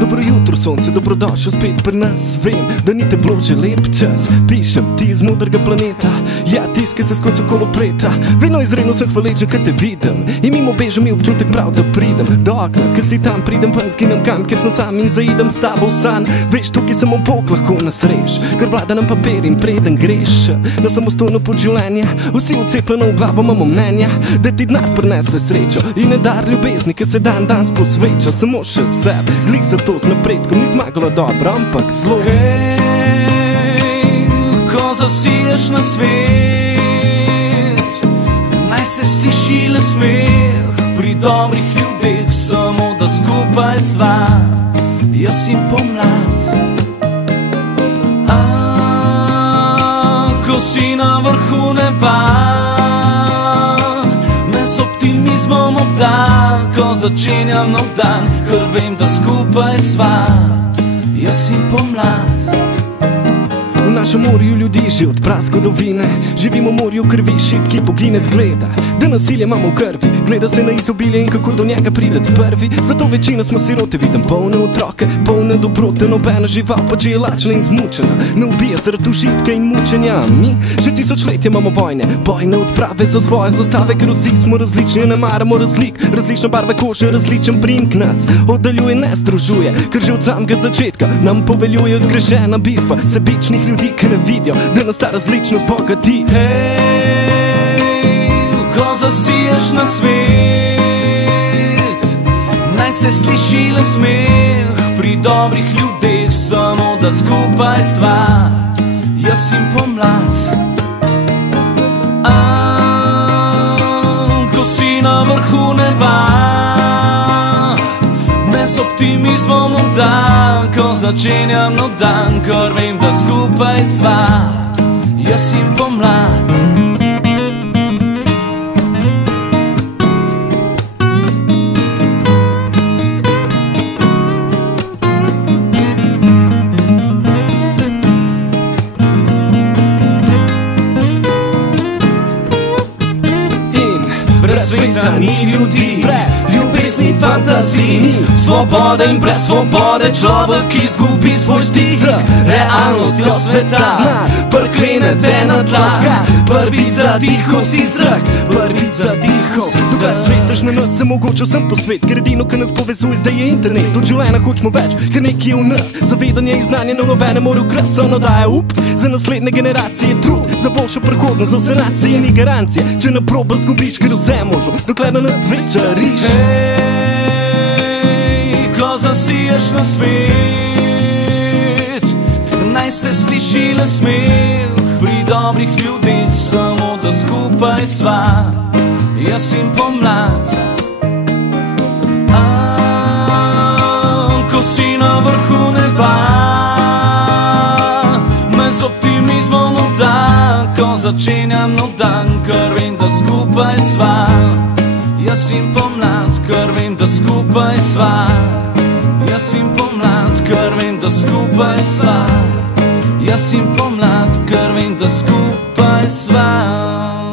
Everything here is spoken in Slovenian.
Dobro jutro, sonce, dobrodošel spet pri nas. Vem, da ni te bilo že lep čas. Pišem ti iz modrega planeta, ja, tis, ki se skozi okol opleta. Vedno izredno sem hvaležen, kad te vidim. In mimobežen mi občutek prav, da pridem do okna, kad si tam pridem, ven zginem kam, ker sem sam in zaidem s tabo v san. Veš, tukaj samo Bog lahko nas reš, ker vlada nam papir in preden greš na samostojno pot življenja. Vsi vcepljeno v glavo imamo mnenja, da ti denar prinese srečo in ne dar ljubezni, ki se dan posveča samo še sebi. Glih za to z napredkom ni zmagalo dobro, ampak zlo. Hej, ko zasiješ na svet, naj se sliši le smeh pri dobrih ljudeh, samo da skupaj sva jaz in pomlad. Ko si na vrhu neba, me z optimizmom obda, ko začenjam nov dan, ker vem, da skupaj sva jaz in pomlad. V našem morju ljudi že od prazgodovine, živimo v morju krvi, šibki pogine zgleda, da nasilje imamo v krvi, gleda se na izobilje in kako do njega prideti prvi. Zato večina smo sirote, vidim polne otroke, polne dobrote, nobena žival pa že je lačna in zmučena, ne ubija zaradi užitka in mučenja. Mi že tisočletja imamo vojne, bojne odprave za svoje zastave, grozi smo različni, ne maramo razlik, različne barve kože, različen priimek nas oddaljuje, ne združuje, ker že od samega začetka nam poveljuje zgrešena bistva sebičnih ljudi, ki ne vidijo, da nas ta različnost bogati. Hej, ko zasiješ na svet, naj se sliši le smeh pri dobrih ljudeh, samo da skupaj sva jaz in pomlad. Ko si na vrhu neba, me z optimizmom obda, ko začenjam nov dan, ker vem, da skupaj sva jaz in pomlad. Brez sveta ni ljudi, brez ljubezni, fantazij, svobode in brez svobode človek izgubi svoj stik z realnostjo sveta. Prklene te na tla, prvič zadihal si zrak, prvič zadihal si zrak. Dokler svetaš na nas, se mogoče sem po svet, ker edino, ki nas povezuje, zdaj je internet. Od življenja hočemo več, ker nekaj je v nas, zavedanje in znanje na nobene moru kras, ono daje up za naslednje generacije, trud za boljšo prihodnost, za vse nacije ni garancije, če na proba zgubiš, ker vse možno, dokler na nas večeriš. Hej, ko zasiješ na svet, naj se sliši le smeh pri dobrih ljudeh, samo da skupaj sva jaz in pomlad. Ko si na vrhu neba, me z optimizmom obda, ko začenjam nov dan, ker vem, da skupaj sva jaz in pomlad, ker vem, da skupaj sva jaz in pomlad, ker vem, da skupaj sva jaz in pomlad, ker vem, da skupaj sva.